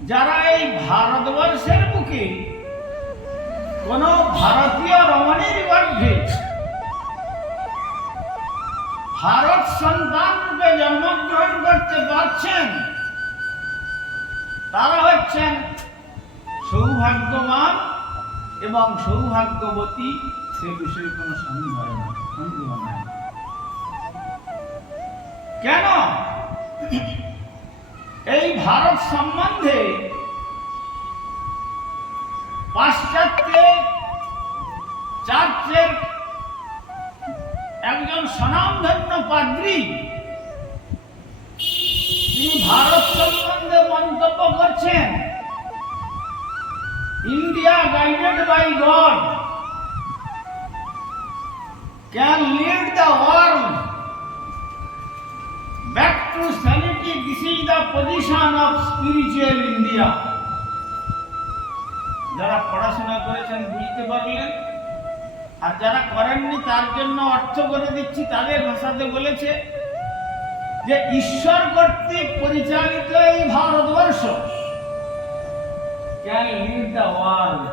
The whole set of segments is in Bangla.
যারা এই ভারতবর্ষের বুকে কোন ভারতীয় রমণীর গর্ভে ভারত সন্তান রূপে জন্মগ্রহণ করতে পারছেন, তারা হচ্ছেন সৌভাগ্যবান এবং সৌভাগ্যবতী। সে বিষয়ে কোনো সন্দেহ নাই। কেন? এই ভারত সম্বন্ধে পাশ্চাত্যে চার্চের একজন স্বনামধন্য পাদ্রী তিনি ভারত সম্বন্ধে মন্তব্য করছেন, India guided by God can lead the world back to sanity. This is the position of spiritual India. যারা পড়াশোনা করেছেন বুঝতে পারলেন, আর যারা করেননি তার জন্য অর্থ করে দিচ্ছি, তাদের ভাষাতে বলেছে যে ঈশ্বর কর্তৃক পরিচালিত এই Bharatvarsha can lead the world,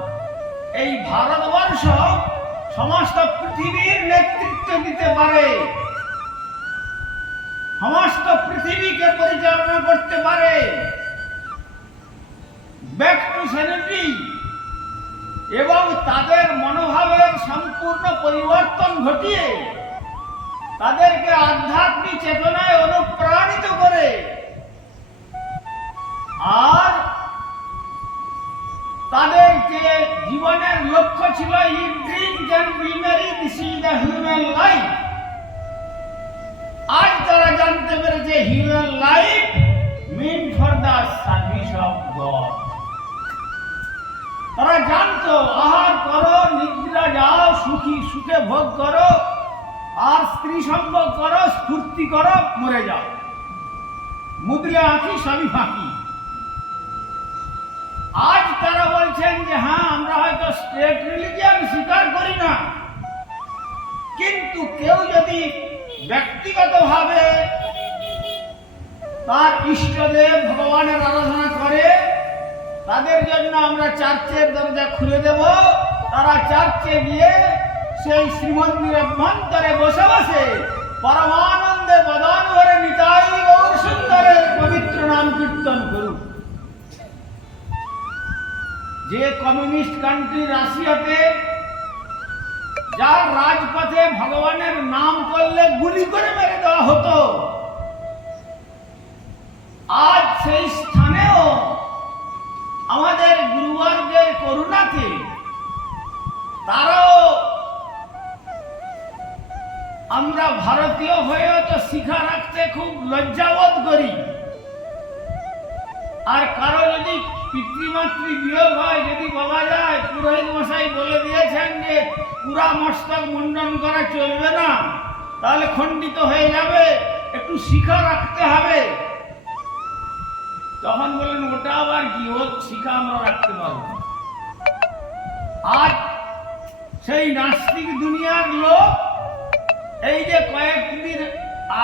এই ভারতবর্ষ সমস্ত পৃথিবীর নেতৃত্ব দিতে পারে, সমস্ত পৃথিবীকে পরিচালনা করতে পারে, ব্যাক টু স্যানিটি, এবং তাদের মনোভাবের সম্পূর্ণ পরিবর্তন ঘটিয়ে তাদেরকে আধ্যাত্মিক চেতনায় অনুপ্রাণিত করে, আর তাদের যে জীবনের লক্ষ্য ছিল eat drink can be merry, this is the human life, আজ তারা জানতে পেরেছে human life mean for the service of God. তারা জানতো আহার করো, নিদ্রা যাও, সুখে ভোগ করো, আর স্ত্রী সম্ভোগ করো, স্ফূর্তি করো, মরে যাও, মুদলে আঁকি সবই ফাঁকি। আজ তারা বলছেন যে হ্যাঁ, আমরা হয়তো স্টেট রিলিজিয়ন স্বীকার করি না, কিন্তু কেউ যদি ব্যক্তিগতভাবে তার ইষ্টদেব ভগবানের আরাধনা করে, তাদের জন্য আমরা চার্চের দরজা খুলে দেব। তারা চার্চে গিয়ে সেই শ্রীমন্দির অভ্যন্তরে বসে বসে পরমানন্দে বদন ভরে নিতাই গৌর সুন্দরের পবিত্র নাম কীর্তন করুক। যে কমিউনিস্ট কান্ট্রি রাশিয়াতে, যার রাজপথে ভগবানের নাম করলে গুলি করে মেরে দেওয়া হতো, আজ সেই স্থানেও আমাদের গুরুবর্গের করুণাতে তারাও, আমরা ভারতীয় হয়েও তো শিখা রাখতে খুব লজ্জাবোধ করি। আর কারো যদি পিতৃমাতৃ বিয়োগ হয়, যদি বলা যায়, পুরোহিত মশাই বলে দিয়েছেন যে পুরা মস্তক মুন্ডন করা চলবে না, তাহলে খণ্ডিত হয়ে যাবে, একটু শিখা রাখতে হবে। তখন বললেন ওটা আবার কি, ও শিখা আমরা রাখতে পারবো। আজ সেই নাস্তিক দুনিয়ার লোক, এই যে কয়েকদিন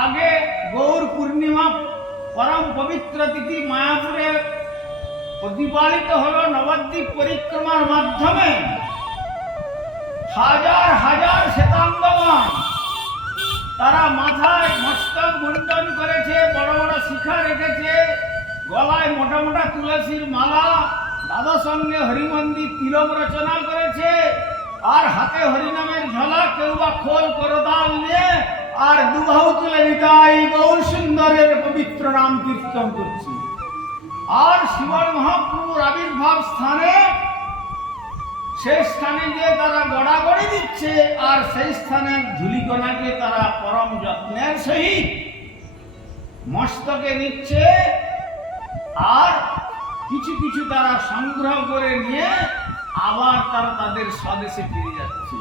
আগে গৌর পূর্ণিমা পরম পবিত্র তিথি মায়াপুরে প্রতিপালিত হলো নবদ্বীপ পরিক্রমার মাধ্যমে, হাজার হাজার শ্বেতাঙ্গবান তারা মাথায় মস্তক মুন্ডন করেছে, বড় বড় শিখা রেখেছে, গলায় মোটা মোটা তুলসীর মালা, দাদা সঙ্গে হরিমন্দির তিলক রচনা করেছে, আর হাতে হরিনামের ঝোলা, কেউ বা খোল করদাল নিয়ে, আর দুবাহু তুলে নিতাই গৌর সুন্দরের পবিত্র নাম কীর্তন করছে। আর শিবর মহাপ্রভুর আবির্ভাব স্থানে, সেই স্থানে গিয়ে তারা গড়াগড়ি দিচ্ছে, আর সেই স্থানের ধূলিকণাকে তারা পরম যত্নের সহিত মস্তকে নিচ্ছে, আর কিছু কিছু তারা সংগ্রহ করে নিয়ে আবার তারা তাদের স্বদেশে ফিরে যাচ্ছে।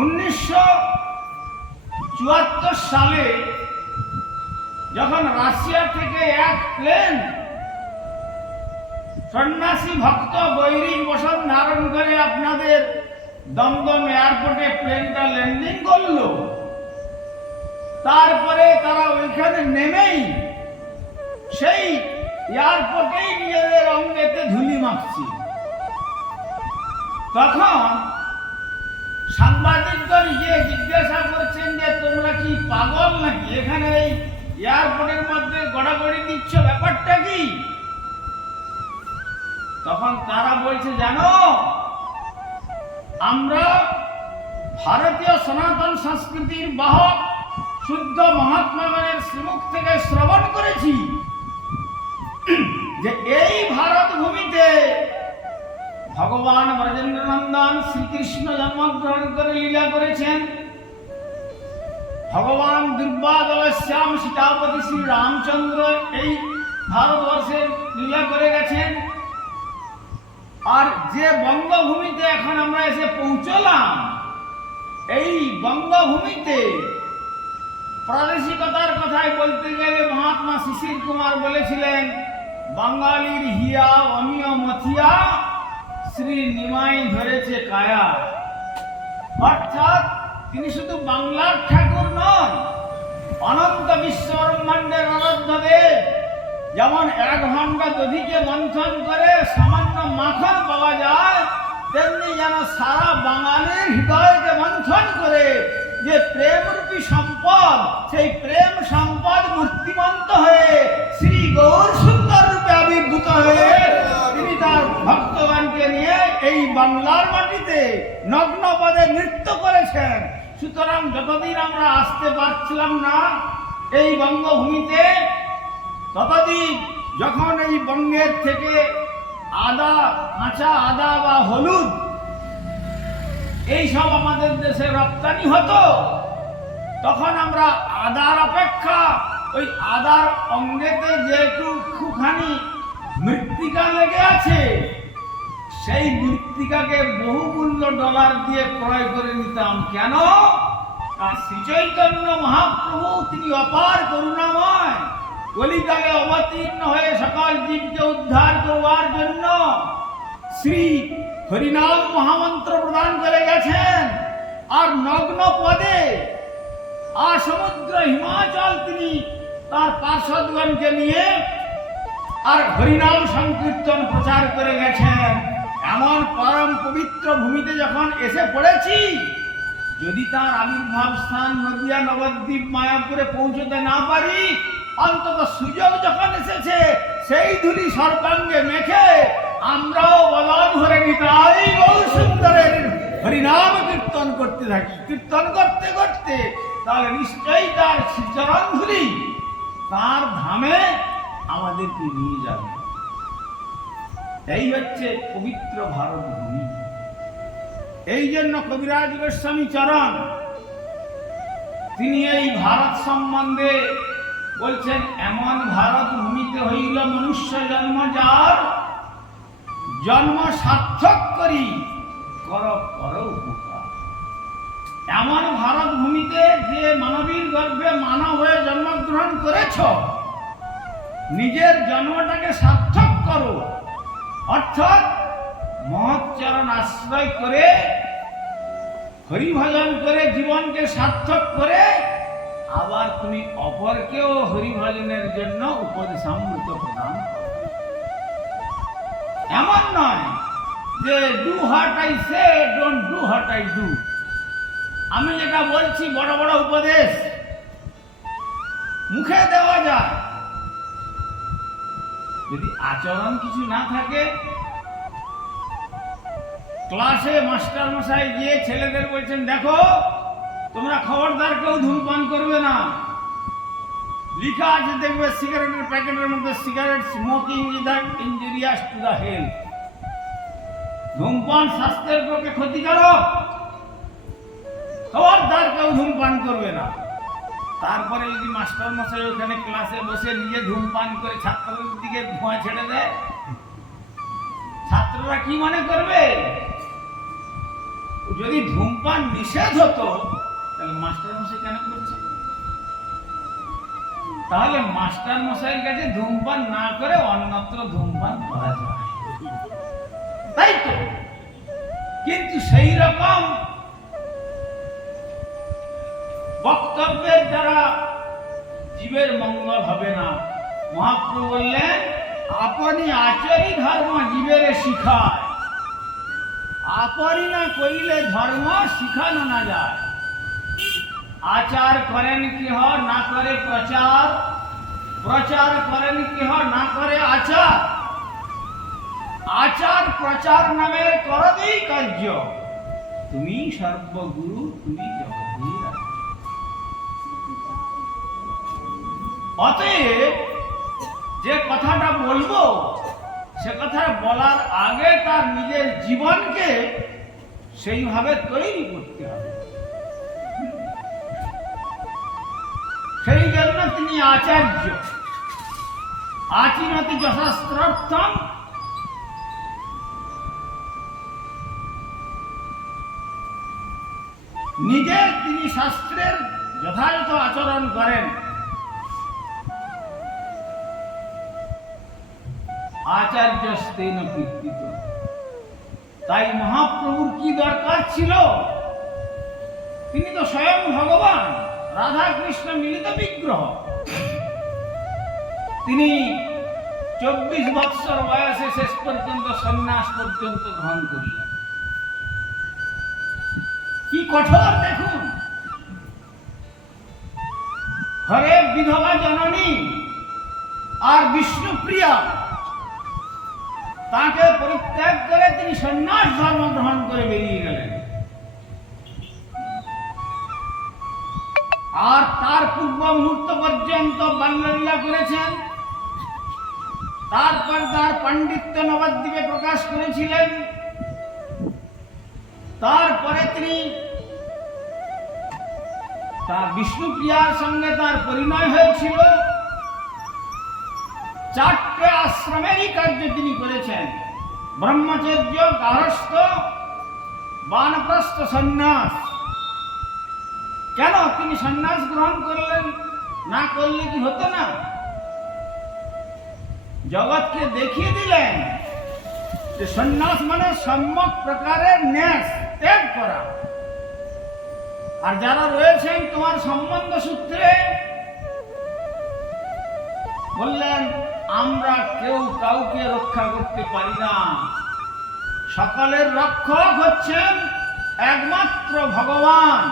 1974 সালে যখন রাশিয়া থেকে এক প্লেন সন্ন্যাসী ভক্ত গৈরিক বসন ধারণ করে আপনাদের দমদম এয়ারপোর্টে প্লেনটা ল্যান্ডিং করলো, তারপরে তারা ওইখানে নেমেই সেই এয়ারপোর্টেই নিজেদের অঙ্গেতে ধুলি মাখছি। তখন সাংবাদিকগণ গিয়ে জিজ্ঞাসা করছেন যে তোমরা কি পাগল নাকি, এখানে এই এয়ারপোর্টের মধ্যে গড়াগড়ি দিচ্ছ, ব্যাপারটা কি? তখন তারা বলছে জানো, আমরা ভারতীয় সনাতন সংস্কৃতির বাহক শুদ্ধ মহাত্মাগণের শ্রীমুখ থেকে শ্রবণ করেছি যে এই ভারত ভূমিতে ভগবান ব্রজেন্দ্রনন্দন শ্রীকৃষ্ণ জন্মগ্রহণ করে লীলা করেছেন, ভগবান দুর্বাদল শ্যাম সীতাপতি শ্রী রামচন্দ্র এই ভারতবর্ষে লীলা করে গেছেন। আর যে বঙ্গভূমিতে এখন আমরা এসে পৌঁছলাম, এই বঙ্গভূমিতে প্রাদেশিকতার কথাই বলতে গেলে মহাত্মা শিশির কুমার বলেছিলেন, বাঙালির হিয়া অমিয় মথিয়া শ্রী নিমাই ধরেছে কায়া। অর্থাৎ তিনি শুধু বাংলার ঠাকুর নন, অনন্ত বিশ্ব ব্রহ্মাণ্ডের আরাধ্য দেব। যেমন এক ভান্ডা দধিকে মন্থন করে সামান্য মাখন পাওয়া যায়, তেমনি যেন সারা বাঙালির হৃদয়কে মন্থন করে যে প্রেমরূপী সম্পদ, সেই প্রেম সম্পদ মূর্তিমন্ত হয়ে শ্রী গৌর সুন্দর রূপে আবির্ভূত হয়ে তিনি তার ভক্তগণকে নিয়ে এই বাংলার মাটিতে নগ্ন পদে নৃত্য করেছেন। সুতরাং যতদিন আমরা আসতে পারছিলাম না এই বঙ্গভূমিতে, ততদিন যখন এই বঙ্গের থেকে আদা, কাঁচা আদা বা হলুদ এইসব আমাদের দেশে রপ্তানি হতো, তখন আমরা আদার অপেক্ষা ওই আদার অঙ্গেতে যেটুকুখানি মৃত্তিকা লেগে আছে, সেই মৃত্তিকাকে বহুমূল্য ডলার দিয়ে ক্রয় করে নিতাম। কেন? আর শ্রী চৈতন্য মহাপ্রভু তিনি অপার করুণাময়, কলিকালে অবতীর্ণ হয়ে সকল জীবকে উদ্ধার করবার জন্য শ্রী হরিনাম মহামন্ত্র প্রদান করে গেছেন। আর নগ্ন পদে আর সমুদ্র হিমাচল তিনি তার পার্শ্বদগণকে নিয়ে আর হরিনাম সংকীর্তন প্রচার করে গেছেন। এমন পরম পবিত্র ভূমিতে যখন এসে পড়েছি, যদি তার আবির্ভাব স্থান নদিয়া, নবদ্বীপ, মায়াপুরে পৌঁছতে না পারি, অন্তত সুযোগ যখন এসেছে সেই ধুলি সর্বাঙ্গে মেখে আমরাও বদন ভরে নিতাই গৌর সুন্দরের হরিনাম কীর্তন করতে থাকি। কীর্তন করতে করতে তাহলে নিশ্চয়ই তার শ্রীচরণ ধুলি তার ধামে আমাদেরকে নিয়ে যাবে। এই হচ্ছে পবিত্র ভারত ভূমি। এই জন্য কবিরাজ গোস্বামী চরণ তিনি এই ভারত সম্বন্ধে বলছেন, এমন ভারত ভূমিতে হইল মনুষ্য জন্ম, যার জন্ম সার্থক করি কর কর উপকার। এমন ভারত ভূমিতে যে মানবীর গর্ভে মানব হয়ে জন্মগ্রহণ করেছ, নিজের জন্মটাকে সার্থক করো। অর্থাৎ মহৎচরণ আশ্রয় করে, হরিভজন করে, জীবনকে সার্থক করে আবার তুমি অপরকেও হরিভজনের জন্য উপদেশামৃত প্রদান করো। এমন নয় যে do what I say, don't do what I do. আমি যেটা বলছি বড় বড় উপদেশ মুখে দেওয়া যায়, যদি আচরণ কিছু না থাকে। ক্লাসে মাস্টার মশাই গিয়ে ছেলেদের বলছেন, দেখো তোমরা খবরদার কেউ ধূমপান করবে না। লিখা আছে দেখবে সিগারেটের প্যাকেটের মধ্যে, cigarette smoking is injurious to the health. ধূমপান স্বাস্থ্যের পক্ষে ক্ষতিকারক, খবরদার কেউ ধূমপান করবে না। তারপরে যদি মাস্টার মশাই ওখানে ক্লাসে বসে নিজে ধূমপান করে ছাত্রদের দিকে ধোঁয়া ছেড়ে দেয়, ছাত্ররা কি মনে করবে? যদি ধূমপান নিষেধ হতো তাহলে মাস্টার মশাই কেন করছে? তাহলে মাস্টার মশাইয়ের কাছে ধূমপান না করে অন্যত্র ধূমপান করা যায়, তাই তো? কিন্তু সেই রকম বক্তব্যের দ্বারা জীবের মঙ্গল হবে না। মহাপ্রভু বললেন আপনি আচারই ধর্ম জীবের শিখায়, আপনি না কইলে ধর্ম শিখানো না যায়। আচার করেন কি হয় না করে প্রচার, প্রচার করেন কি হয় না করে আচার, আচার প্রচার নামের করবেই কার্য। তুমি সর্বগুরু, তুমি জগৎের আচার্য। অতএব যে কথাটা বলবো সে কথা বলার আগে তার নিজের জীবনকে সেইভাবে তৈরি করতে হবে। সেই জন্য তিনি আচার্য। আচিনতি যশাস্ত্রার্থম, নিজে তিনি শাস্ত্রের যথাযথ আচরণ করেন। আচার্যস্তেন কীর্তিত। তাই মহাপ্রভুর কি দরকার ছিল? তিনি তো স্বয়ং ভগবান, রাধা কৃষ্ণ মিলিত বিগ্রহ। তিনি 24 বৎসর বয়সে শেষ পর্যন্ত সন্ন্যাস পর্যন্ত গ্রহণ করলেন। কি কঠোর দেখুন! ঘরে বিধবা জননী আর বিষ্ণুপ্রিয়া, তাকে পরিত্যাগ করে তিনি সন্ন্যাস ধর্ম গ্রহণ করে বেরিয়ে গেলেন। আর তার পূর্ব মুহূর্ত পর্যন্ত বাল্যলীলা করেছেন। তারপর তার পাণ্ডিত্য নবদ্বীপে প্রকাশ করেছিলেন। তারপরে তিনি তার বিষ্ণুপ্রিয়ার সঙ্গে তার পরিণয় হয়েছিল। 4টে আশ্রমেরই কার্য তিনি করেছেন: ব্রহ্মচর্য, গার্হস্থ্য, বানপ্রস্থ, সন্ন্যাস। কেন তিনি সন্ন্যাস গ্রহণ করলেন? না করলে কি হতো না? জগৎকে দেখিয়ে দিলেন যে সন্ন্যাস মানে সম্যক প্রকারের ন্যাস ত্যাগ করা। আর যারা রয়েছেন তোমার সম্বন্ধ সূত্রে, বললেন আমরা কেউ কাউকে রক্ষা করতে পারি না, সকলের রক্ষক হচ্ছেন একমাত্র ভগবান।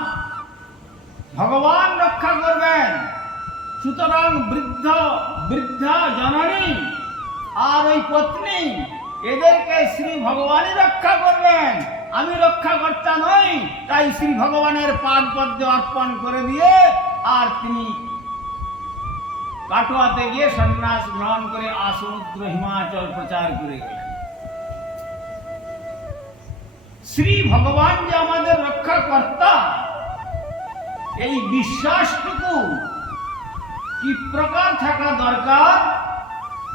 ভগবান রক্ষা করবেন। সুতরাং বৃদ্ধা জননী আর ওই পত্নী, এদেরকে শ্রী ভগবানই রক্ষা করবেন। আমি রক্ষাকর্তা নই। তাই শ্রী ভগবানের পাদ পদ্মে অর্পণ করে দিয়ে আর তিনি কাটোয়াতে গিয়ে সন্ন্যাস গ্রহণ করে আসমুদ্র হিমাচল প্রচার করে গেলেন। শ্রী ভগবান যে আমাদের রক্ষাকর্তা, এই বিশ্বাসটুকু কি প্রকার থাকা দরকার,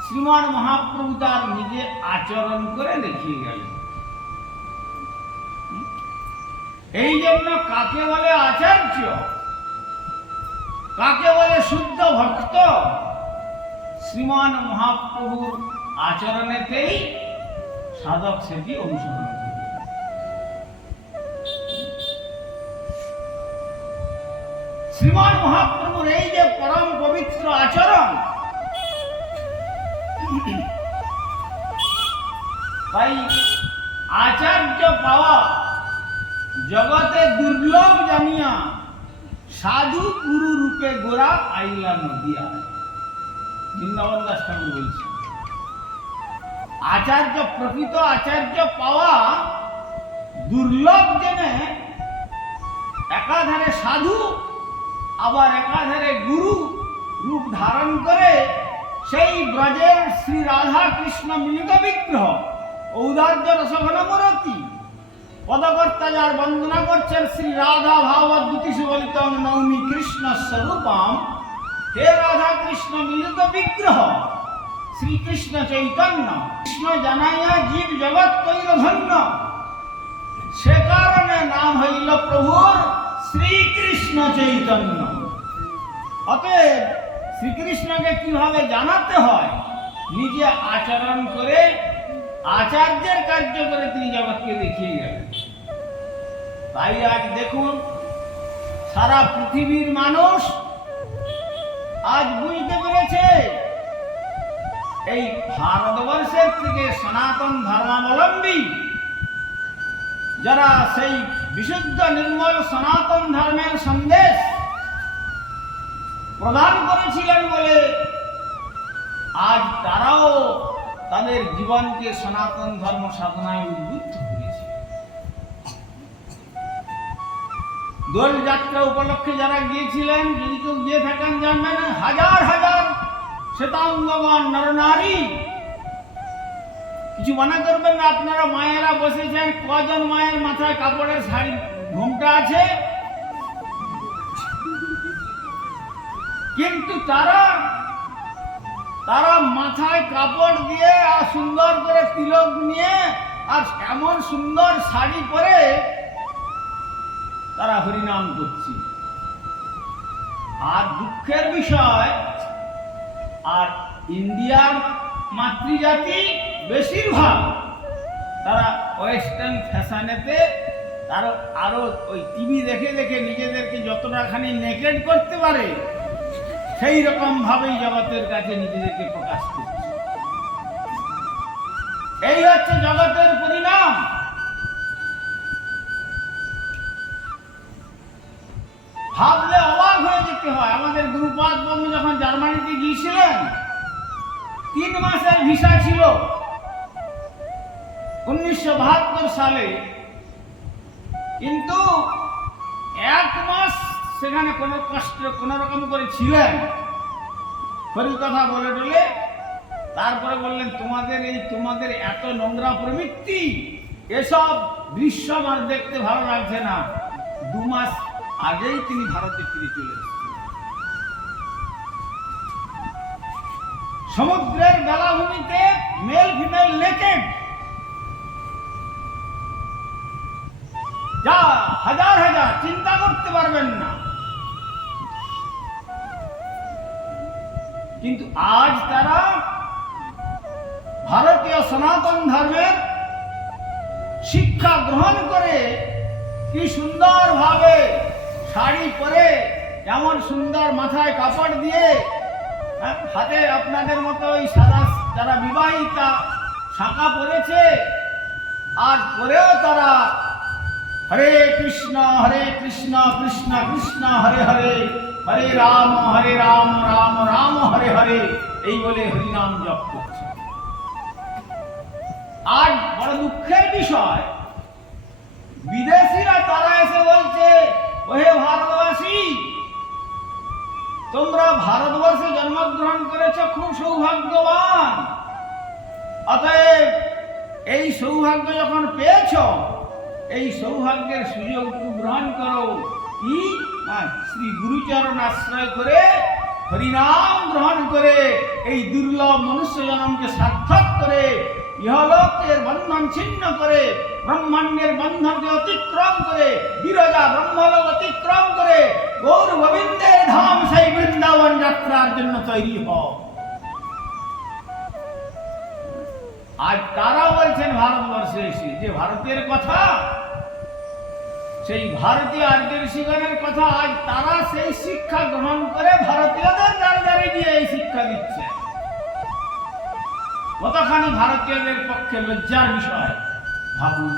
শ্রীমান মহাপ্রভু তার নিজে আচরণ করে দেখিয়ে গেলেন। এই জন্য কাকে বলে আচার্য, কাকে বলে শুদ্ধ ভক্ত, শ্রীমান মহাপ্রভুর আচরণেতেই সাধক সেটি অনুসরণ করে। শ্রীমান মহাপ্রভুর এই যে পরম পবিত্র আচরণ, তাই আচার্য পাওয়া জগতে দুর্লভ জানিয়া সাধু গুরু রূপে গোরা আইলা নদিয়া। বৃন্দাবন দাস ঠাকুর বলছে আচার্য, প্রকৃত আচার্য পাওয়া দুর্লভ জেনে একাধারে সাধু আবার একাধারে গুরু রূপ ধারণ করে সেই ব্রজের শ্রী রাধা কৃষ্ণ মিলিত বিগ্রহ ঔদার্য রসঘনমূরতি পদকর্তা যার বন্দনা করছেন, শ্রী রাধা ভাবদ্যুতি সুবলিতং নৌমি কৃষ্ণ স্বরূপম। হে রাধা কৃষ্ণ মিলিত বিগ্রহ শ্রীকৃষ্ণ চৈতন্য, কৃষ্ণ জানাইয়া জীব জগৎ কইল ধন্য। সে কারণে নাম হইল প্রভুর শ্রীকৃষ্ণ চৈতন্য। অতএব শ্রীকৃষ্ণকে কিভাবে জানাতে হয়, নিজে আচরণ করে আচার্যের কার্য করে তিনি জগৎকে দেখিয়ে গেলেন। তাই আজ দেখুন সারা পৃথিবীর মানুষ আজ বুঝতে পেরেছে এই ভারতবর্ষের থেকে সনাতন ধর্মাবলম্বী যারা সেই বিশুদ্ধ নির্মল সনাতন ধর্মের সন্দেশ প্রদান করেছিলেন বলে আজ তারাও তাদের জীবনকে সনাতন ধর্ম সাধনায় উদ্বুদ্ধ করেছে। দোল যাত্রা উপলক্ষে যারা গিয়েছিলেন, যদি কেউ গিয়ে থাকেন জানবেন, হাজার হাজার শ্বেতাঙ্গগণ নরনারী। কিছু মনে করবেন না, আপনারা মায়েরা বসেছেন, কজন মায়ের মাথায় কাপড়ের শাড়ি ঘোমটা আছে? কিন্তু তারা মাথায় কাপড় দিয়ে আর সুন্দর করে তিলক নিয়ে আর এমন সুন্দর শাড়ি পরে তারা হরিনাম করছে। আর দুঃখের বিষয়, আর ইন্ডিয়ার মাতৃজাতি বেশিরভাগ তারা ওয়েস্টার্ন ফ্যাশনেতে আরো ওই টিভি দেখে দেখে নিজেদেরকে যতটা খানি নেকেড করতে পারে সেই রকম ভাবেই জগতের কাছে নিজেদেরকে প্রকাশ করছে। এই হচ্ছে জগতের পরিণাম। ভাবলে অবাক হয়ে যেতে হয়। আমাদের গুরুপাদ বন্ধু যখন জার্মানিতে গিয়েছিলেন, 3 মাসের ভিসা ছিল 1972 সালে, কিন্তু 1 মাস সেখানে কোনো কষ্ট কোনো রকম করে ছিলেন, হরি কথা বলে টলে। তারপরে বললেন, তোমাদের এত নোংরা প্রবৃত্তি, এসব দৃশ্য আমার দেখতে ভালো লাগছে না। 2 মাস আগেই তিনি ভারতে ফিরে চলে এসেছেন। সমুদ্রের বেলাভূমিতে মেল ফিমেল নেকেড, যা হাজার হাজার চিন্তা করতে পারবেন না। কিন্তু আজ তারা ভারতীয় সনাতন ধর্মের শিক্ষা গ্রহণ করে কি সুন্দর ভাবে শাড়ি পরে, যেমন সুন্দর মাথায় কাপড় দিয়ে, হাতে আপনাদের মতো ওই সাদা যারা বিবাহিতা শাঁখা পরেছে, আর পরেও তারা হরে কৃষ্ণ কৃষ্ণ কৃষ্ণ হরে হরে, হরে রাম রাম রাম হরে হরে, এই বলে হরিনাম জপ করছে। আজ বড় দুঃখের বিষয়, বিদেশিরা তারা এসে বলছে, ওহে ভারতবাসী, তোমরা ভারতবর্ষে জন্মগ্রহণ করেছ, খুব সৌভাগ্যবান। অতএব এই সৌভাগ্য যখন পেয়েছ, এই সৌভাগ্যের সুযোগ গ্রহণ করো। কি? শ্রী গুরুচরণ আশ্রয় করে, হরিনাম গ্রহণ করে, এই দুর্লভ মনুষ্য জন্মকে সার্থক করে, ইহলোকের বন্ধন ছিন্ন করে, ব্রহ্মাণ্ডের বন্ধনকে অতিক্রম করে, বিরজা ব্রহ্মলোক অতিক্রম করে গৌর গোবিন্দের ধাম সেই বৃন্দাবন যাত্রার জন্য তৈরি হও। আজ তারা বলছেন ভারতবর্ষে এসে যে ভারতের কথা, সেই ভারতীয় আর্য ঋষিগণের কথা, আজ তারা সেই শিক্ষা গ্রহণ করে ভারতীয়দের দ্বারে গিয়ে এই শিক্ষা দিচ্ছে। কতখানি ভারতীয়দের পক্ষে লজ্জার বিষয় ভাবুন।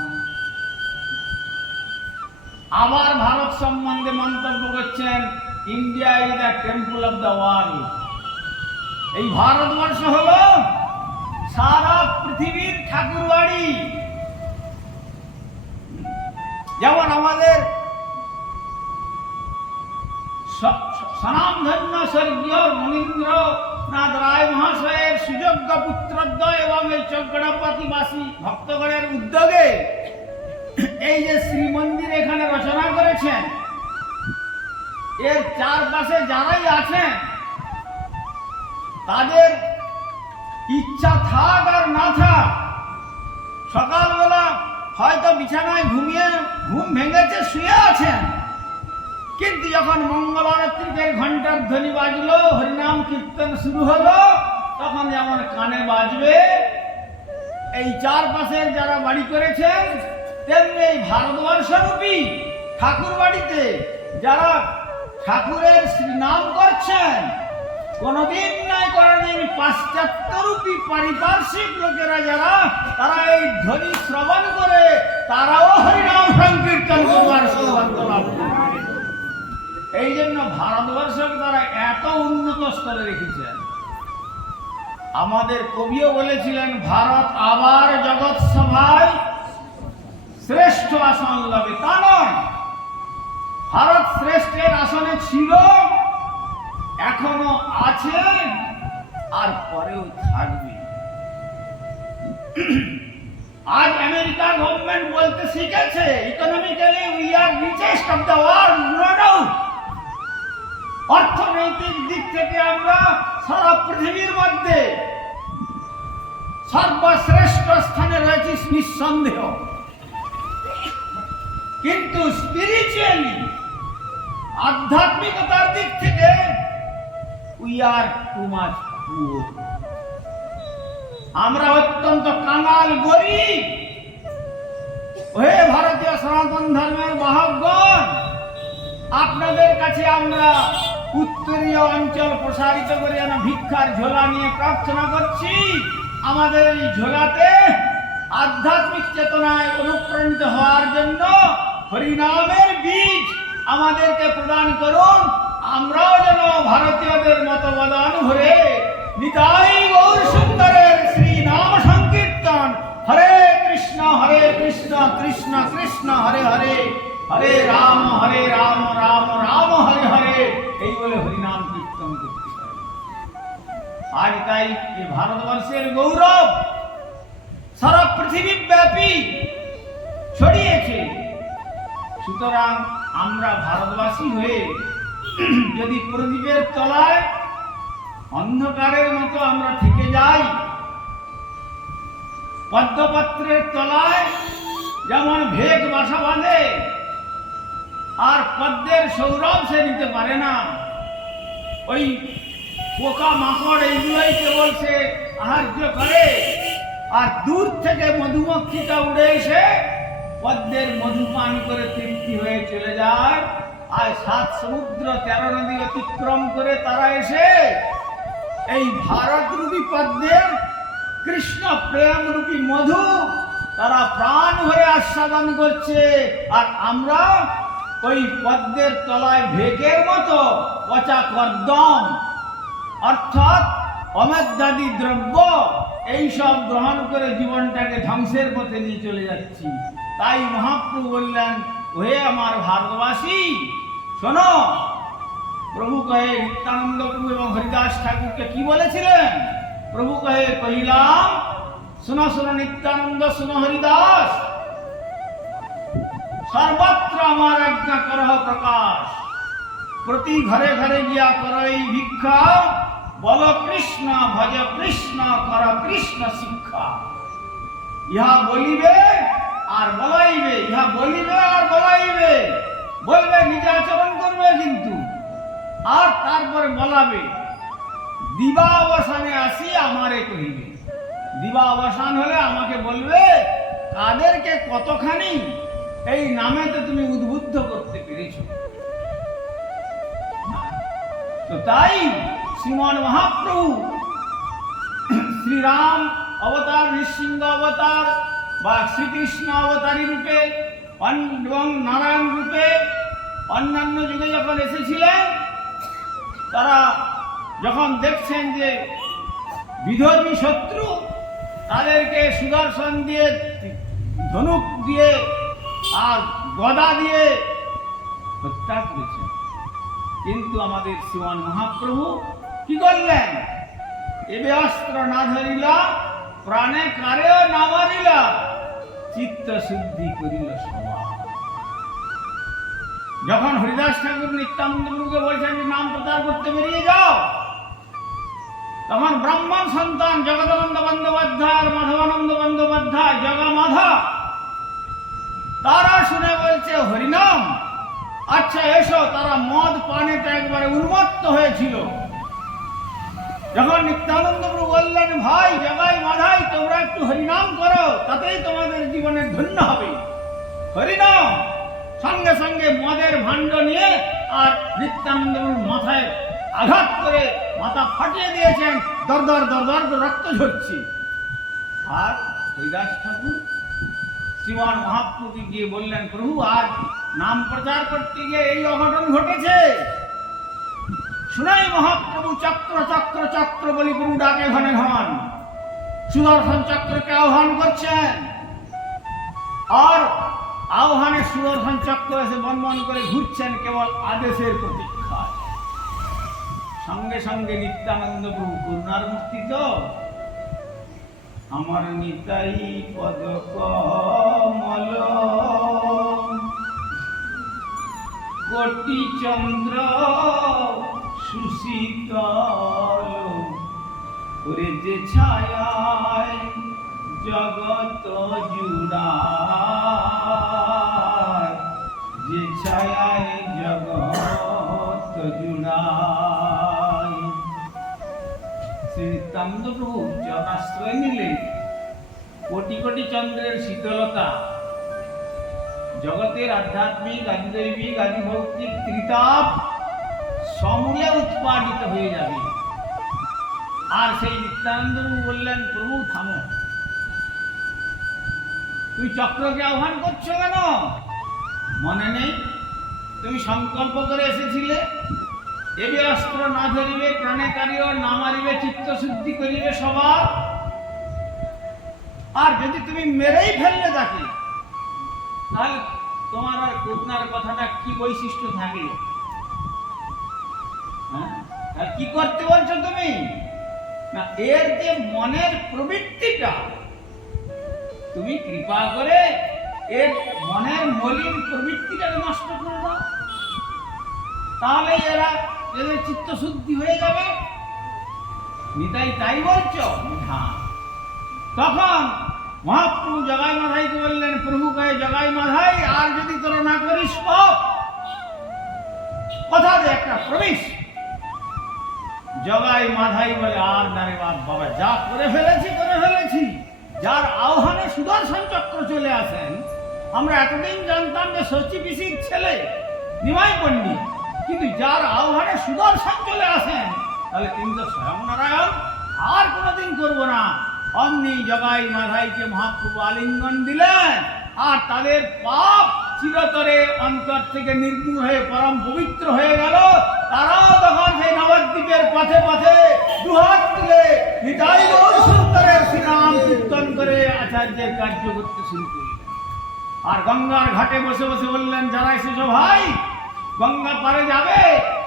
আবার ভারত সম্বন্ধে মন্তব্য করছেন, India is the temple of the world. এই ভারতবর্ষ হলো সারা পৃথিবীর ঠাকুর বাড়ি। যেমন আমাদের স্বনামধন্য স্বর্গীয় মনীন্দ্রনাথ রায় মহাশয়ের সুযোগ্য পুত্রদ্বয় এবং এই চক্রবর্তীবাসী ভক্তগণের উদ্যোগে এই যে শ্রীমন্দির এখানে রচনা করেছেন, এর চারপাশে যারাই আছেন তাদের ইচ্ছা থাক আর না থাক, সকালবেলা হয়তো বিছানায় ঘুম ভেঙেছে, শুয়ে আছেন, কিন্তু যখন মঙ্গল আরতির ঘন্টার ধ্বনি বাজলো, হরিনাম কীর্তন শুরু হলো, তখন যেমন কানে বাজবে। এই চারপাশের যারা বাড়ি করেছেন, তেমনি এই ভারতবর্ষরূপী ঠাকুর বাড়িতে যারা ঠাকুরের শ্রীনাম করছেন, কোনদিন নাই কোনদিন পাশ্চাত্যরূপী পারিপার্শ্বিক লোকেরা যারা তারা এই ধ্বনি শ্রবণ করে তারাও হরিনাম সংকীর্তন করবার সৌভাগ্য লাভ করবে। এই জন্য ভারতবর্ষকে তারা এত উন্নত স্তরে রেখেছেন। আমাদের কবিও বলেছিলেন, ভারত আবার জগৎ সভায় শ্রেষ্ঠ আসন লাভে। তা নয়, ভারত শ্রেষ্ঠের আসনে ছিল, এখনো আছে, আর পরেও থাকবে। আজ আমেরিকা গভর্নমেন্ট বলতে শিখেছে, economically we are richest of the world, no doubt. অর্থনৈতিক দিক থেকে আমরা সারা পৃথিবীর মধ্যে সর্বশ্রেষ্ঠ স্থানে রয়েছি নিঃসন্দেহ। কিন্তু স্পিরিচুয়ালি, আধ্যাত্মিকতার দিক থেকে we are too much poor. আমরা অত্যন্ত কাঙাল, গরিব। হে ভারতীয় সনাতন ধর্মের বাহকগণ, আপনাদের কাছে আমরা উত্তরীয় অঞ্চল প্রসারিত করে যেন ভিক্ষার ঝোলা নিয়ে প্রার্থনা করছি। আমাদের এই ঝোলাতে আধ্যাত্মিক চেতনায় অনুপ্রাণিত হওয়ার জন্য হরিনামের বীজ আমাদেরকে প্রদান করুন। আমরাও যেন ভারতীয়দের মতবদান ভরে নিতাই গৌর সুন্দরের শ্রী নাম সংকীর্তন, হরে কৃষ্ণ কৃষ্ণ কৃষ্ণ হরে হরে, হরে রাম রাম রাম হরে হরে, এই বলে হরিনাম কীর্তন করতে পারি। আজ তাই এই ভারতবর্ষের গৌরব সারা পৃথিবী ব্যাপী ছড়িয়েছে। সুতরাং আমরা ভারতবাসী হয়ে যদি প্রদীপের তলায় অন্ধকারের মতো আমরা থেকে যাই, পদ্মপত্রের তলায় যেমন ভেগ বাসা বাঁধে, আর পদ্মের সৌরভ সে নিতে পারে না, ওই পোকা মাকড় এইগুলোই কেবল সে আহার্য করে, আর দূর থেকে মধুমক্ষিকা উড়ে এসে পদ্মের মধু পান করে তৃপ্তি হয়ে চলে যায়। আর 7 সমুদ্র 13 নদী অতিক্রম করে তারা এসে এই ভারত রূপী পদ্মের কৃষ্ণ প্রেম রূপী মধু তারা প্রাণ ভরে আস্বাদন করছে। আর আমরা ওই পদ্মের তলায় ভেকের মতো পচা কর্দম অর্থাৎ অমেধাদি দ্রব্য এইসব গ্রহণ করে জীবনটাকে ধ্বংসের পথে নিয়ে চলে যাচ্ছি। তাই মহাপ্রভু বললেন, ওহে আমার ভারতবাসী শোনো। প্রভু কহে, নিত্যানন্দ প্রভু এবং হরিদাস ঠাকুরকে কি বলেছিলেন? প্রভু কহে, কহিলাম শোনো শোনো নিত্যানন্দ, শোনো হরিদাস, সর্বত্র আমার আজ্ঞা করহ প্রকাশ, প্রতি ঘরে ঘরে গিয়া কর এই ভিক্ষা, বল কৃষ্ণ ভজ কৃষ্ণ কর কৃষ্ণ শিক্ষা। ইহা বলিবে আর বলাইবে, ইহা বলিবে আর বলাইবে, বলবে নিজে আচরণ করবে কিন্তু, আর তারপরে বলাবে। দিবা অবসানে আসি আমারে কহিবে। দিবা অবসান হলে আমাকে বলবে, কাদেরকে কতখানি এই নামেতে তুমি উদ্বুদ্ধ করতে পেরেছ। তো তাই শ্রীমান মহাপ্রভু শ্রীরাম অবতার, নৃসিংহ অবতার বা শ্রীকৃষ্ণ অবতারী রূপে এবং নারায়ণ রূপে অন্যান্য যুগে যখন এসেছিলেন, তারা যখন দেখছেন যে বিধর্মী শত্রু তাদেরকে সুদর্শন দিয়ে, ধনুক দিয়ে আর গদা দিয়ে হত্যা করেছেন, কিন্তু আমাদের শ্রীমান মহাপ্রভু কি করলেন? এবে অস্ত্র না ধরিলা, প্রাণে কারেও না মারিলা, চিত্ত শুদ্ধি করিল সভা। যখন হরিদাস ঠাকুর নিত্যানন্দ প্রভুকে বলছেন যে নাম প্রচার করতে বেরিয়ে যাও, তখন ব্রাহ্মণ সন্তান জগদানন্দ বন্দ্যোপাধ্যায় আর মাধবানন্দ বন্দ্যোপাধ্যায়, জগমাধা, তারা শুনে বলছে হরিনাম, আচ্ছা এসো। তারা মদ পানেতে একবারে উন্মত্ত হয়েছিল। যখন নিত্যানন্দ প্রভু বললেন, ভাই জগাই মাধাই, তোমরা একটু হরিনাম করো, তাতেই তোমাদের জীবনের ধন্য হবে। হরিনাম, সঙ্গে সঙ্গে মদের ভাণ্ড নিয়ে আর নিত্যানন্দ মাথায় আঘাত করে মাথা ফাটিয়ে দিয়েছেন, দর দর দর দর করে রক্ত ঝরছে। আর হরিদাস ঠাকুর শ্রীমান মহাপ্রভুকে গিয়ে বললেন, প্রভু আজ নাম প্রচার করতে গিয়ে এই অঘটন ঘটেছে। শুনাই মহাপ্রভু চক্র চক্র চক্র বলি গুরু ডাকে ঘনে ঘন, সুদর্শন চক্রকে আহ্বান করছেন। আর আহ্বানে সুদর্শন চক্র এসে বনবন করে ঘুরছেন কেবল আদেশের প্রতীক্ষায়। সঙ্গে সঙ্গে নিত্যানন্দ প্রভু করুণার মূর্তি তো, আমার নিতাই পদ কমল কোটি চন্দ্র সুশীতল, ওরে যে ছায়ায় জগত জুড়ায়, যে ছায়ায় জগত জুড়ায়। শ্রী নিত্যানন্দ প্রভু জনাশ্রয় নিলে কোটি কোটি চন্দ্রের শীতলতা জগতের আধ্যাত্মিক আদিদৈবিক আদিভৌতিক ত্রিতাপ সমূলে উৎপাদিত হয়ে যাবে। আর সেই নিত্যানন্দ প্রভু বললেন, প্রভু থামো, তুমি চক্রকে আহ্বান করছো কেন? মনে নেই তুমি সংকল্প করে এসেছিলে, এবে অস্ত্র না ধরিবে, প্রাণে কারিও না মারিবে, চিত্ত শুদ্ধি করিবে সবার। আর যদি তুমি মেরেই ফেললে তাকে, তাহলে তোমার আর করুণার কথাটা কি বৈশিষ্ট্য থাকলো? হ্যাঁ, কি করতে বলছো তুমি? না, এর যে মনের প্রবৃত্তিটা, তুমি কৃপা করে এর মনের মলিন প্রবৃত্তিটাকে নষ্ট করে দাও, তাহলে এদের চিত্ত শুদ্ধি হয়ে যাবে। নিতাই তাই বলছো? হ্যাঁ। তখন মহাপ্রভু জগাই মাধাইকে বললেন, প্রভু কয়ে জগাই মাধাই, আর যদি তোরা না করিস কথা দে একটা প্রবেশ। জগাই মাধাই বলে, আর না রে বাবা, যা করে ফেলেছি করে ফেলেছি। যার আহ্বানে সুদর্শন চক্র চলে আসেন, আমরা এতদিন জানতাম যে শচী পিসির ছেলে নিমাই পণ্ডিত, কিন্তু যার আহ্বানে সুদর্শন চলে আসেন, তাহলে তিনি তো স্বয়ং নারায়ণ। আর কোনোদিন করবো না। অমনি জগাই মাধাইকে মহাপ্রভু আলিঙ্গন দিলেন, আর তাদের পাপ চিরতরে অন্তর থেকে নির্মূল হয়ে পরম পবিত্র হয়ে গেল। তারাও তখন সেই নবদ্বীপের পথে পথে দুহাত তুলে নিতাই গৌর সুন্দরের শ্রীনাম কীর্তন করে আচার্যের কার্য করতে শুরু করলেন। আর গঙ্গার ঘাটে বসে বসে বললেন, যারা এসেছো ভাই, গঙ্গা পারে যাবে,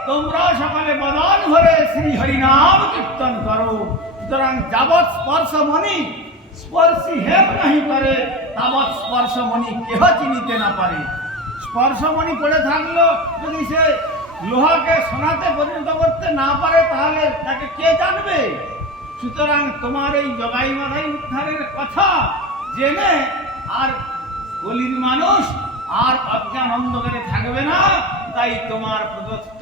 তোমরাও সকালে বদন ভরে শ্রী হরিনাম কীর্তন করো। সুতরাং যাবৎ স্পর্শমণি স্পর্শী হেম নাহি করে, তাবৎ স্পর্শমণি কেহ চিনিতে না পারে। স্পর্শমণি পড়ে থাকলো, যদি সে লোহাকে সোনাতে পরিণত করতে না পারে, তাহলে তাকে কে জানবে? সুতরাং তোমার এই জগাই মাধাই উদ্ধারের কথা জেনে আর কলির মানুষ আর অজ্ঞান অন্ধকারে থাকবে না। তাই তোমার প্রদত্ত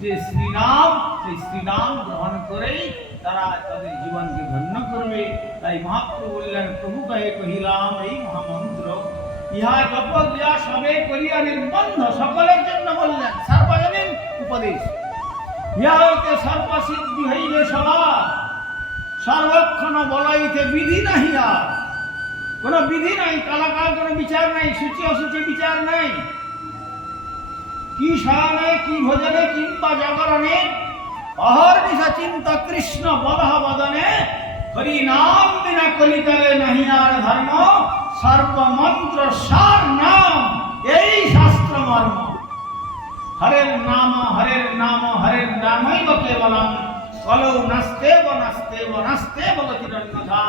যে শ্রীনাম, সেই শ্রীনাম গ্রহণ করেই তারা তাদের জীবনকে ধন্য করবে। তাই মহাপ্রভু বললেন, প্রভু কহে কহিলাম এই মহামন্ত্র, ইহা জপ দিয়া সবে করিয়া নির্বন্ধ। সকলের জন্য বললেন, সার্বজনীন উপদেশ। ইহা হইতে সর্বসিদ্ধি হইলে সবার, সর্বক্ষণ বলাইতে বিধি নাহি। আর কোনো বিধি নাই, কালাকাল কোনো বিচার নাই, সূচি অসূচি বিচার নাই। কি শয়নে, কি ভোজনে, কিংবা জাগরণে, অহর্নিশা চিন্ত কৃষ্ণ বলহ বদনে। হরি নাম বিনা কলিকালে নাহি আর ধর্ম, সর্বমন্ত্র সার নাম এই শাস্ত্র মর্ম। হরের নাম হরের নাম হরের নামৈব কেবলম, কলৌ নাস্তেব নাস্তেব নাস্তেব গতিরন্যথা।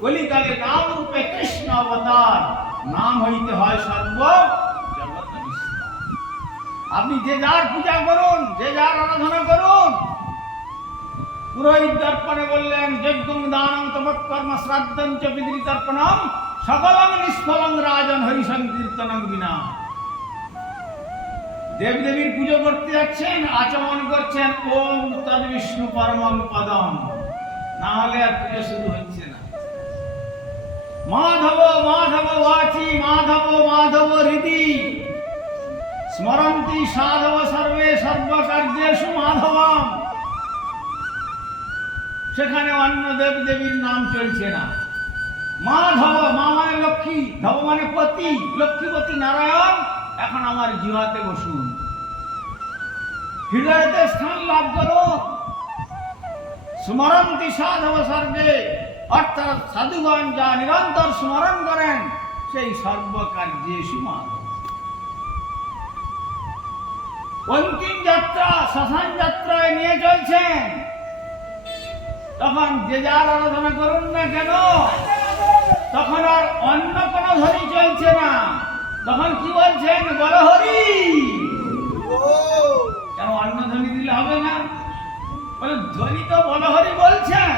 কলিকালে নাম রূপে কৃষ্ণ অবতার, নাম হইতে হয় সর্ব জগৎ বিস্তার। আপনি যে যার পূজা করুন, যে যার আরাধনা করুন। পুরোহিত দর্পণে বললেন, যজ্ঞং দানং তপৎকর্ম শ্রাদ্ধং চ পিতৃতর্পণম, সকলং নিষ্ফলং রাজন হরি সংকীর্তনং বিনা। দেবদেবীর পুজো করতে যাচ্ছেন, আচমন করছেন ওম তদ বিষ্ণু পরমং পদম, না হলে আর পুজো শুরু হচ্ছে না। মাধব মাধব ওয়াচি, মাধব মাধব হৃদি, স্মরন্তি সাধব সর্বে সর্বকার্যেষু মাধবম। সেখানে অন্য দেব দেবীর নাম চলছে না। মাধব, মা মানে লক্ষ্মী, ধব মানে পতি, লক্ষ্মীপতি নারায়ণ এখন আমার জিহাতে বসুন, হৃদয়তে স্থান লাভ করুন। স্মরন্তি সাধব সর্বে, অর্থাৎ সাধুগণ যা নিরন্তর স্মরণ করেন সেই সর্বকার্যেষু মাধব। অন্তিম যাত্রা শ্মশান যাত্রায় নিয়ে চলছেন, তখন যে যার আরাধনা করুন না কেন, তখন আর অন্য কোনো ধ্বনি চলছে না। তখন কি বলছেন? বল হরি। কেন অন্য ধ্বনি দিলে হবে না? বলে ধ্বনি তো বল হরি বলছেন।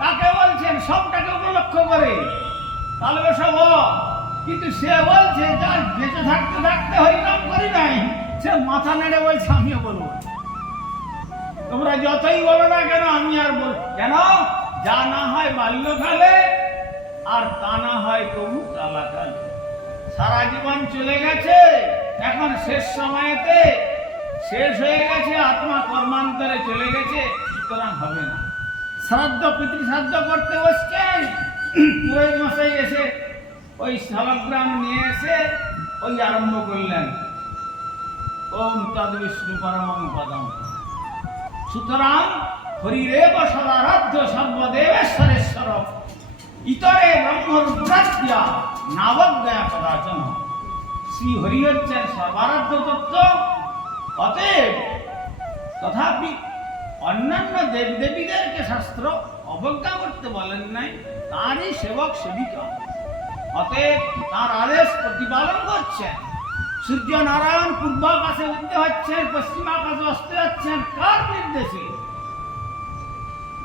কাকে বলছেন? সবটাকে উপলক্ষ করে তাহলে সব। কিন্তু সে বলছে যার বেঁচে থাকতে থাকতে হরিনাম করি নাই, সে মাথা নেড়ে বলছে আমিও বলবো। তোমরা যতই বলো না কেন আমি আর বল কেন? যা না হয় বাল্যকালে আর তা না হয় তবু কালাকালে। সারা জীবন চলে গেছে, এখন শেষ সময়েতে শেষ হয়ে গেছে, আত্মা কর্মান্তরে চলে গেছে, সুতরাং হবে না। শ্রাদ্ধ পিতৃ শ্রাদ্ধ করতে বসছেন, পুরোহিত মশাই এসে ওই শালগ্রাম নিয়ে এসে ওই আরম্ভ করলেন ওম তদ বিষ্ণু পরমং পদম। সুতরাং হরিরেব সদারাধ্য সর্বদেবেশ্বরেশ্বর ইতরে ব্রহ্মরূপরাজ্ঞা নাবজ্ঞা কদাচন। শ্রী হরি হচ্ছেন সর্বারাধ্য তত্ত্ব। অতএব তথাপি অন্যান্য দেবদেবীদেরকে শাস্ত্র অবজ্ঞা করতে বলেন নাই, তারই সেবক সেবিকা। অতএব তার আদেশ প্রতিপালন করছেন। সূর্য নারায়ণ পূর্ব আকাশে উঠতে হচ্ছেন, পশ্চিম আকাশে অস্ত যাচ্ছেন, কার নির্দেশে?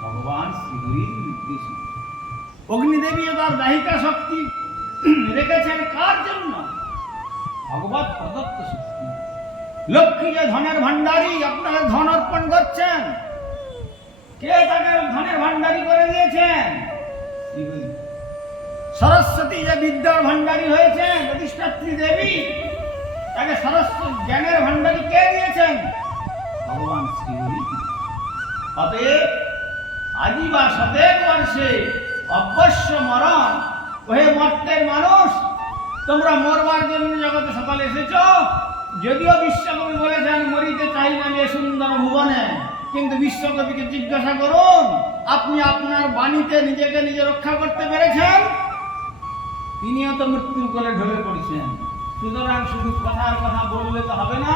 ভগবান শ্রীহরির নির্দেশে। অগ্নিদেবী তার দাহিকা শক্তি রেখেছেন কার জন্য? ভগবত প্রদত্ত শক্তি। লক্ষ্মী যে ধনের ভান্ডারী, আপনারা ধন অর্পণ করছেন, কে তাকে ধনের ভান্ডারী করে দিয়েছেন? সরস্বতী যে বিদ্যার ভান্ডারী হয়েছেন, প্রতিষ্ঠাত্রী দেবী, তাকে সরস্বতী জ্ঞানের ভান্ডারী কে দিয়েছেন? ভগবান শ্রীহরি। অতএব আজি বা শতেক বর্ষে অবশ্য মরণ। ওহে মর্তের মানুষ, তোমরা মরবার জন্য জগতে সকালে এসেছ। যদিও বিশ্বকবি বলেছেন মরিতে চাই না এ সুন্দর ভুবনে, কিন্তু বিশ্বকবিকে জিজ্ঞাসা করুন আপনি আপনার বাণীতে নিজেকে নিজে রক্ষা করতে পেরেছেন? তিনিও তো মৃত্যুর কোলে ঢলে পড়েছেন। সুতরাং শুধু কথার কথা বললে তো হবে না।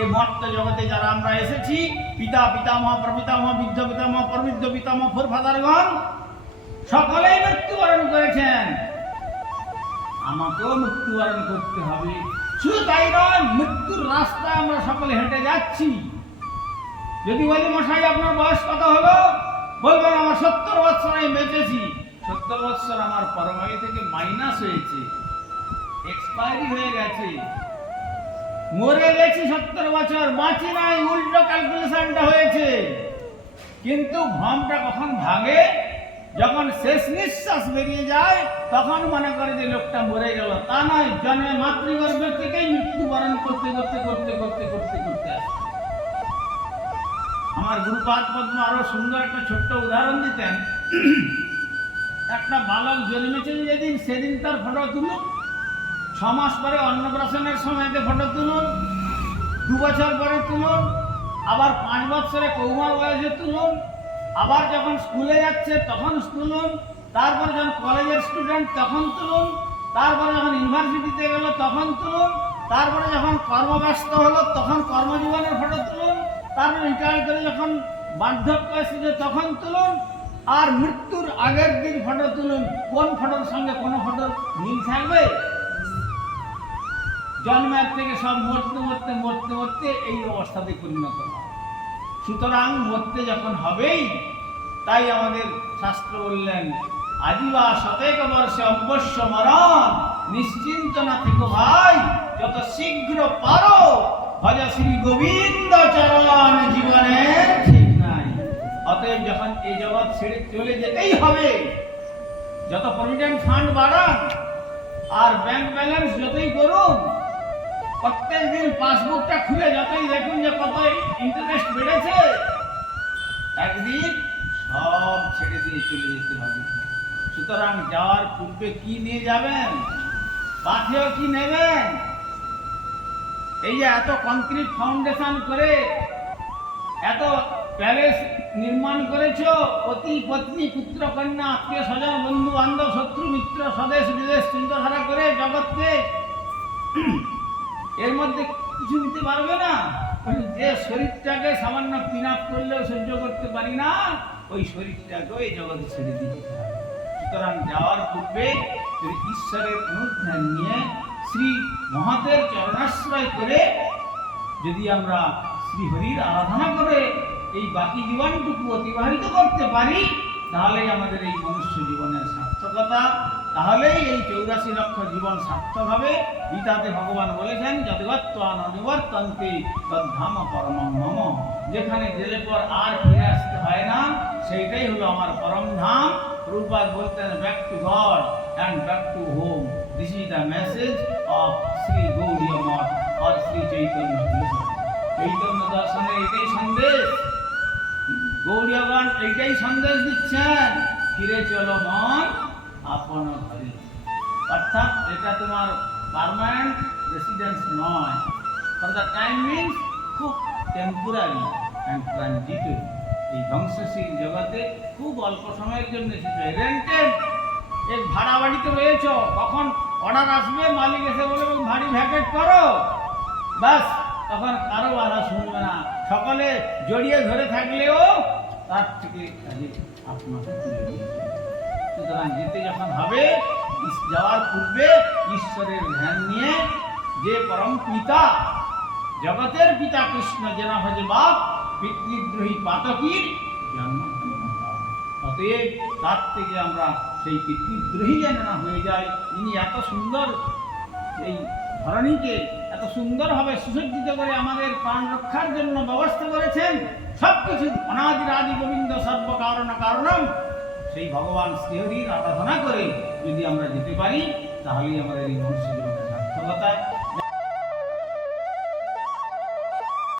এই মর্ত জগতে যারা আমরা এসেছি, পিতা পিতামহ প্রপিতামহ বৃদ্ধ পিতামহ প্রবৃদ্ধ পিতামহ ফোরফাদারগণ সকলেই মৃত্যুবরণ করেছেন, আমাকেও মৃত্যুবরণ করতে হবে। শুধু তাই নয়, মৃত্যুর রাস্তায় আমরা সকলে হেঁটে যাচ্ছি। যদি বলি মশাই আপনার বয়স কত হলো, বলবেন আমার 70 বৎসর আমি বেঁচেছি। 70 বৎসর আমার পরমায়ু থেকে মাইনাস হয়েছে, এক্সপায়ারি হয়ে গেছে, মরে গেছি 70 বছর, বাঁচি নাই, উল্টো ক্যালকুলেশনটা হয়েছে। কিন্তু ভ্রমটা কখন ভাঙে? যখন শেষ নিঃশ্বাস বেরিয়ে যায় তখন মনে করে যে লোকটা মরে গেল। তা নয়, জন্মে মাতৃগর্ভ থেকেই মৃত্যুবরণ করতে করতে করতে করতে করতে করতে আসে। আমার গুরুপাদ পদ্ম আরো সুন্দর একটা ছোট্ট উদাহরণ দিতেন। একটা বালক জন্মেছে যেদিন, সেদিন তার ফটো তুলুন, 6 মাস পরে অন্নপ্রাশনের সময়তে ফটো তুলুন, 2 বছর পরে তুলুন, আবার 5 বছরে কৌমার বয়সে তুলুন, আবার যখন স্কুলে যাচ্ছে তখন তুলুন, তারপরে যখন কলেজের স্টুডেন্ট তখন তুলুন, তারপরে যখন ইউনিভার্সিটিতে গেল তখন তুলুন, তারপরে যখন কর্মব্যস্ত হলো তখন কর্মজীবনের ফটো তুলুন, তারপরে রিটায়ার করে যখন বার্ধক্য এসেছে তখন তুলুন, আর মৃত্যুর আগের দিন ফটো তুলুন। কোন ফটোর সঙ্গে কোনো ফটোর মিল থাকবে? জন্মের থেকে সব মরতে মরতে মরতে মরতে এই অবস্থাতে পরিণত হয়। সুতরাং মরতে যখন হবেই, তাই আমাদের শাস্ত্র বললেন আজিবা শতেক বর্ষে অবশ্য মরণ, নিশ্চিন্ত না থেকো ভাই, যত শীঘ্র পারো ভজ শ্রী গোবিন্দ চরণ, জীবনে ঠিক নাই। অতএব যখন এই জগৎ ছেড়ে চলে যেতেই হবে, যত প্রভিডেন্ট ফান্ড বাড়ান আর ব্যাংক ব্যালেন্স যতই করুন, প্রত্যেক দিন পাসবুকটা খুলে যতই দেখুন যে কত ইন্টারেস্ট বেড়েছে, একদিন সব ছেড়ে দিয়ে চলে যেতে হবে। সুতরাং যাওয়ার পূর্বে কি নিয়ে যাবেন, পাথেয় কি নেবেন? এই যে এত কংক্রিট ফাউন্ডেশন করে এত প্যালেস নির্মাণ করেছ, পতি পত্নী পুত্র কন্যা আত্মীয় স্বজন বন্ধু বান্ধব শত্রু মিত্র স্বদেশ বিদেশ চিন্তাধারা করে জগৎকে, এর মধ্যে কিছু নিতে পারবে না। যে শরীরটাকে সামান্য পিন আপ করলেও সহ্য করতে পারি না, ওই শরীরটাকে এই জগতে ছেড়ে দিয়ে যেতে হবে। সুতরাং যাওয়ার পূর্বে ঈশ্বরের অনুধ্যান নিয়ে শ্রী মহাতের চরণাশ্রয় করে যদি আমরা শ্রীহরির আরাধনা করে এই বাকি জীবনটুকু অতিবাহিত করতে পারি, তাহলেই আমাদের এই মনুষ্য জীবনের সার্থকতা, তাহলেই এই 84 লক্ষ জীবন সার্থক হবে। গীতাতে ভগবান বলেছেন, যদ্গত্ত্বা ন নিবর্তন্তে তদ্ধাম পরমং মম। যেখানে গেলে পর আর ফিরে আসতে হয় না, সেইটাই হলো আমার পরম ধাম। প্রভুপাদ বলতেন, back to god and back to home, this is the message of Shri Gaudiya Math or Shri Chaitanya দর্শন। চৈতন্য দর্শনের এটাই সন্দেশ, গৌড়ীয়গণ এইটাই সন্দেশ দিচ্ছেন, ফিরে চলো মন আপন ঘরে। অর্থাৎ এটা তোমার পার্মানেন্ট রেসিডেন্স নয়। ফর দ্য টাইম মিনস খুব টেম্পোরারি অ্যান্ড ট্রানজিটরি। এই ধ্বংসশীল জগতে খুব অল্প সময়ের জন্য এসেছে। রেন্টেড এক ভাড়া বাড়িতে রয়েছ, কখন অর্ডার আসবে মালিক এসে বলে ভাড়ি ভ্যাকেট করো, ব্যাস তখন কারো বাধা শুনবে না। সকলে জড়িয়ে ধরে থাকলেও তার থেকে কাজে আপনাকে তুলে নিয়ে যাবে। সুতরাং যেতে যখন হবে, যাওয়ার পূর্বে ঈশ্বরের ধ্যান নিয়ে, যে পরম পিতা জগতের পিতা কৃষ্ণ জেনা ভজে বাপ পিতৃদ্রোহী পাতকীর জন্ম। অতএব তার থেকে আমরা সেই পিতৃদ্রোহী যেন না হয়ে যায়। তিনি এত সুন্দর এই ধরণীকে এত সুন্দরভাবে সুসজ্জিত করে আমাদের প্রাণ রক্ষার জন্য ব্যবস্থা করেছেন। সব কিছু অনাদির আদি গোবিন্দ সর্বকারণ কারণম, সেই ভগবান শ্রীহরির আরাধনা করে যদি আমরা যেতে পারি, তাহলেই আমাদের এই মনুষ্য জীবনের সার্থকতা।